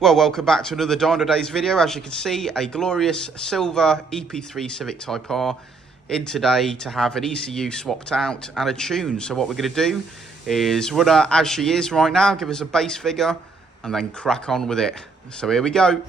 Well, welcome back to another Dynodaze video. As you can see, a glorious silver EP3 Civic Type R in today to have an ECU swapped out and a tune. So what we're going to do is run her as she is right now, give us a bass figure, and then crack on with it. So here we go.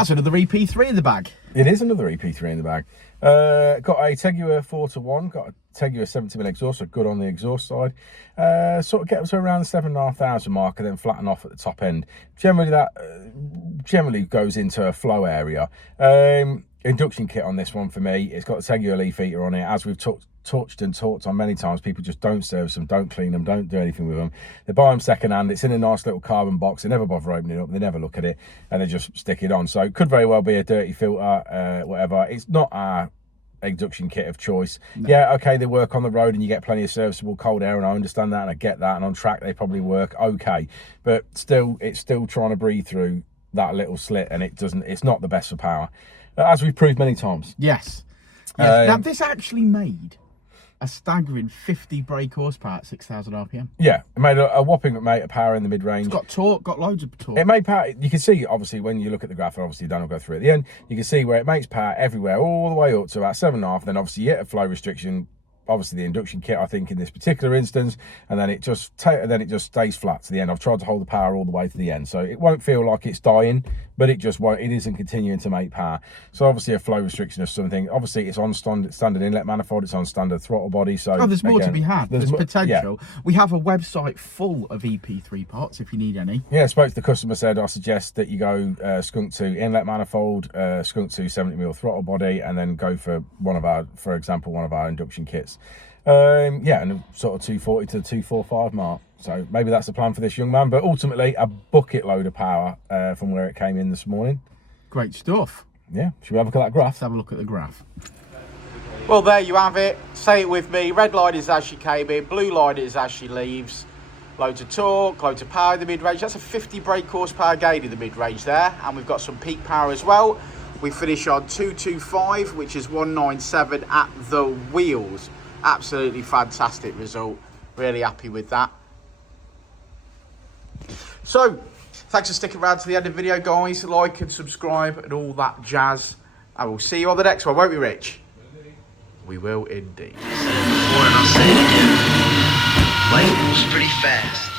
That's another EP3 in the bag. It is another EP3 in the bag. Got a Tegiwa 4-to-1, got a Tegiwa 70mm exhaust, so good on the exhaust side. Sort of get up to around the 7,500 mark and then flatten off at the top end. Generally, that generally goes into a flow area. Induction kit on this one for me. It's got the Tegiwa leaf eater on it. As we've touched and talked on many times, people just don't service them, don't clean them, don't do anything with them. They buy them second hand. It's in a nice little carbon box. They never bother opening it up. They never look at it, and they just stick it on. So it could very well be a dirty filter, whatever. It's not our induction kit of choice. No. Yeah, okay, they work on the road and you get plenty of serviceable cold air, and I understand that and I get that, and on track they probably work okay, but still, it's still trying to breathe through that little slit, and it's not the best for power, as we've proved many times. Yes. Now this actually made a staggering 50 brake horsepower at 6,000 RPM. Yeah, it made a whopping amount of power in the mid-range. It's got torque, got loads of torque. It made power. You can see, obviously, when you look at the graph, and obviously Dan will go through at the end, you can see where it makes power everywhere, all the way up to about 7.5. Then obviously you hit a flow restriction, obviously the induction kit, I think, in this particular instance, and then it just stays flat to the end. I've tried to hold the power all the way to the end, so it won't feel like it's dying, but it just won't. It isn't continuing to make power. So obviously a flow restriction of something. Obviously it's on standard inlet manifold. It's on standard throttle body. So there's more to be had. There's potential. Yeah. We have a website full of EP3 parts if you need any. Yeah, I spoke to the customer, said I suggest that you go Skunk2 inlet manifold, Skunk2 70mm throttle body, and then go for for example, one of our induction kits. Yeah, and sort of 240 to 245 mark. So maybe that's the plan for this young man, but ultimately a bucket load of power from where it came in this morning. Great stuff. Yeah, should we have a look at that graph? Let's have a look at the graph. Well, there you have it. Say it with me. Red line is as she came in, blue line is as she leaves. Loads of torque, loads of power in the mid-range. That's a 50 brake horsepower gain in the mid-range there, and we've got some peak power as well. We finish on 225, which is 197 at the wheels. Absolutely fantastic result. Really happy with that. So, thanks for sticking around to the end of the video, guys. Like and subscribe and all that jazz. I will see you on the next one, won't we, Rich? We will indeed. Life moves pretty fast.